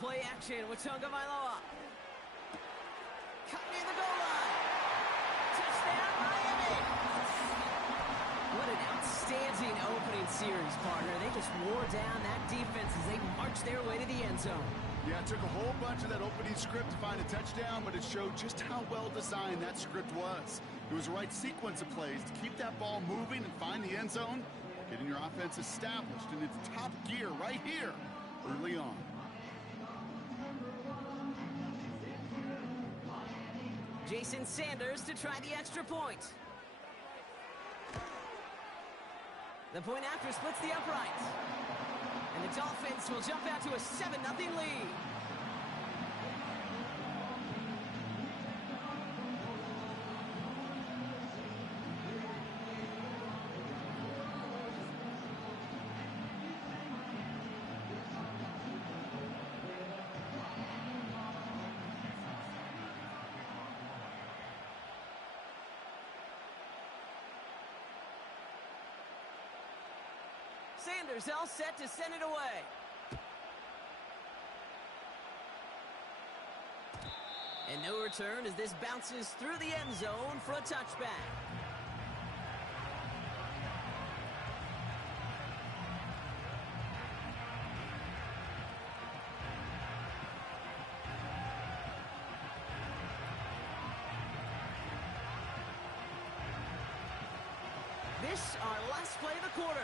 play action with Tagovailoa. Cut near the goal line. Touchdown, Miami. What an outstanding opening series, partner. They just wore down that defense as they marched their way to the end zone. Yeah, it took a whole bunch of that opening script to find a touchdown, but it showed just how well designed that script was. It was the right sequence of plays to keep that ball moving and find the end zone, getting your offense established in its top gear right here early on. Jason Sanders to try the extra point. The point after splits the uprights. And the Dolphins will jump out to a 7-0 lead. Sanders all set to send it away. And no return as this bounces through the end zone for a touchback. This our last play of the quarter.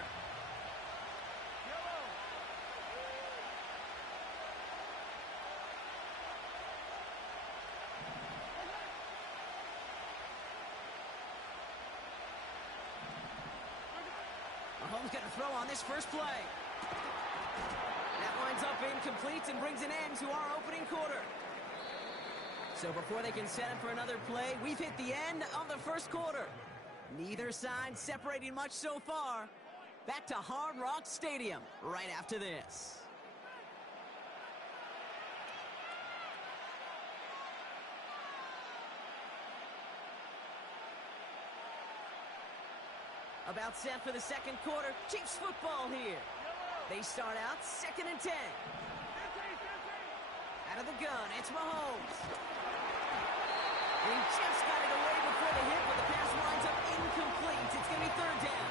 Mahomes got to throw on this first play. That winds up incomplete and brings an end to our opening quarter. So before they can set up for another play, we've hit the end of the first quarter. Neither side separating much so far. Back to Hard Rock Stadium right after this. About set for the second quarter. Chiefs football here. They start out 2nd and 10. Out of the gun, it's Mahomes. He just got it away before the hit, but the pass winds up incomplete. It's going to be 3rd down.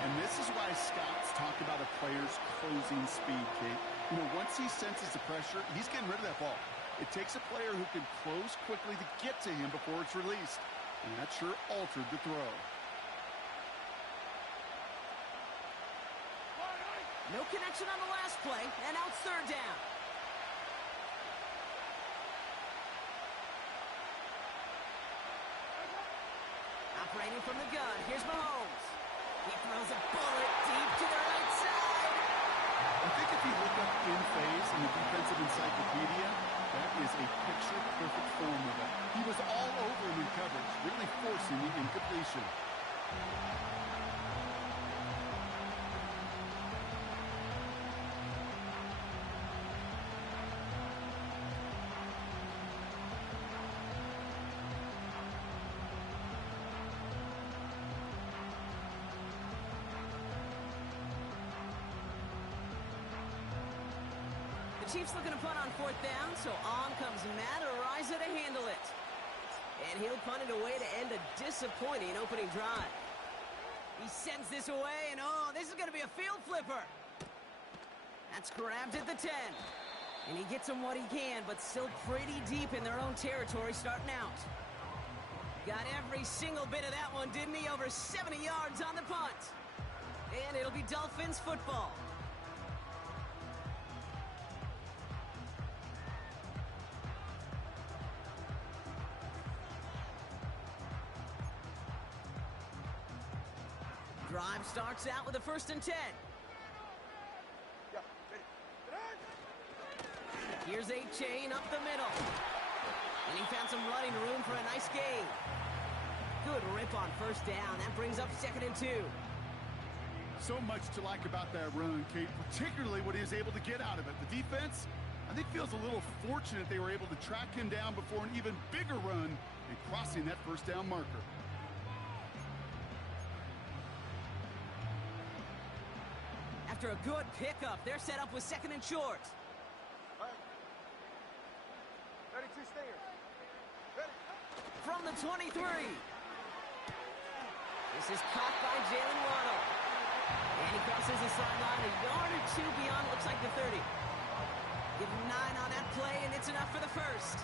And this is why scouts talk about a player's closing speed, Kate. You know, once he senses the pressure, he's getting rid of that ball. It takes a player who can close quickly to get to him before it's released. And that sure altered the throw. No connection on the last play, and now it's 3rd down. Operating from the gun, here's Mahomes. He throws a bullet deep to the right side. I think if you look up in phase in the defensive encyclopedia, that is a picture-perfect form of it. He was all over him in coverage, really forcing the incompletion. Chiefs looking to punt on 4th down, so on comes Matt Araiza to handle it. And he'll punt it away to end a disappointing opening drive. He sends this away, and oh, this is going to be a field flipper. That's grabbed at the 10. And he gets him what he can, but still pretty deep in their own territory starting out. Got every single bit of that one, didn't he? Over 70 yards on the punt. And it'll be Dolphins football. Drive starts out with a 1st and 10. Here's a chain up the middle. And he found some running room for a nice gain. Good rip on 1st down. That brings up 2nd and 2. So much to like about that run, Kate, particularly what he was able to get out of it. The defense, I think, feels a little fortunate they were able to track him down before an even bigger run and crossing that 1st down marker. After a good pickup, they're set up with 2nd and short. From the 23. This is caught by Jalen Waddle. And he crosses the sideline a yard or two beyond, looks like the 30. Give him 9 on that play, and it's enough for the first.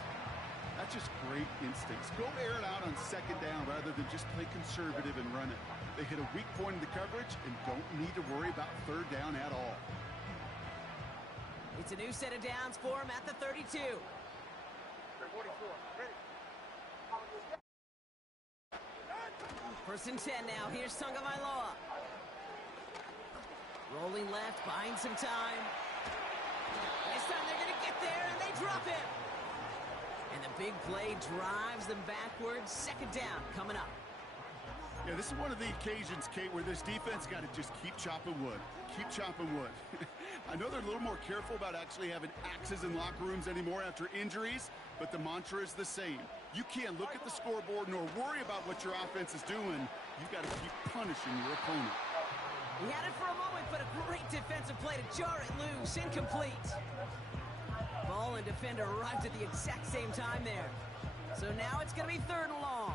That's just great instincts. Go air it out on second down rather than just play conservative and run it. They hit a weak point in the coverage and don't need to worry about third down at all. It's a new set of downs for him at the 32. 44. Ready. First and 10 now. Here's Tagovailoa. Rolling left, buying some time. This time they're going to get there, and they drop him. And the big play drives them backwards. Second down coming up. Yeah, this is one of the occasions, Kate, where this defense got to just keep chopping wood. Keep chopping wood. I know they're a little more careful about actually having axes in locker rooms anymore after injuries, but the mantra is the same. You can't look at the scoreboard nor worry about what your offense is doing. You've got to keep punishing your opponent. He had it for a moment, but a great defensive play to jar it loose. Incomplete. Ball and defender arrived at the exact same time there. So now it's going to be third and long.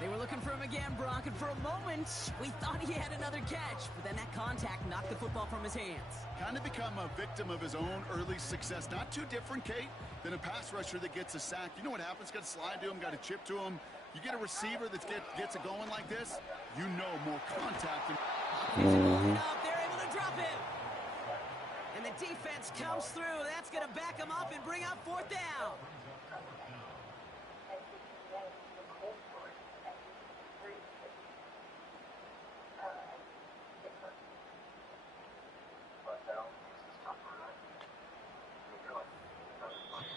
They were looking for him again, Brock, and for a moment, we thought he had another catch, but then that contact knocked the football from his hands. Kind of become a victim of his own early success. Not too different, Kate, than a pass rusher that gets a sack. You know what happens? Got to slide to him, got to chip to him. You get a receiver that gets it going like this, you know more contact. They're able to drop him. And the defense comes through. That's going to back him up and bring up fourth down.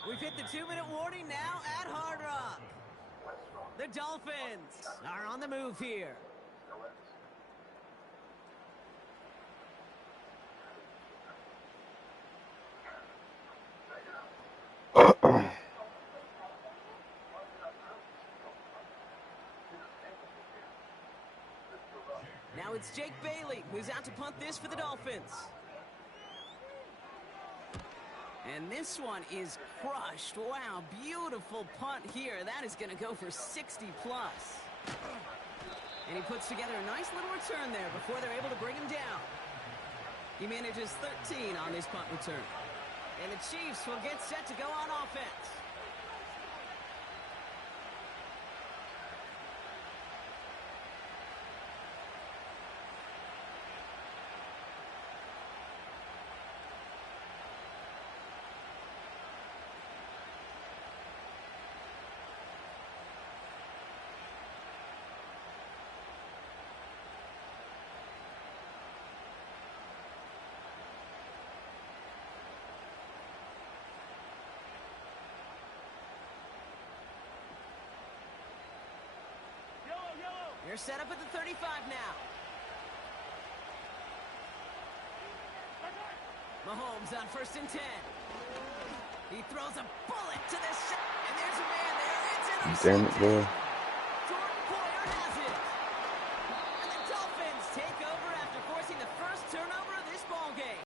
We've hit the 2-minute warning now at Hard Rock. The Dolphins are on the move here. Now it's Jake Bailey who's out to punt this for the Dolphins. And this one is crushed. Wow, beautiful punt here. That is going to go for 60+. And he puts together a nice little return there before they're able to bring him down. He manages 13 on this punt return. And the Chiefs will get set to go on offense. They're set up at the 35 now. Mahomes on first and 10. He throws a bullet to the shot, and there's a man there. It's intercepted. Damn it, bro.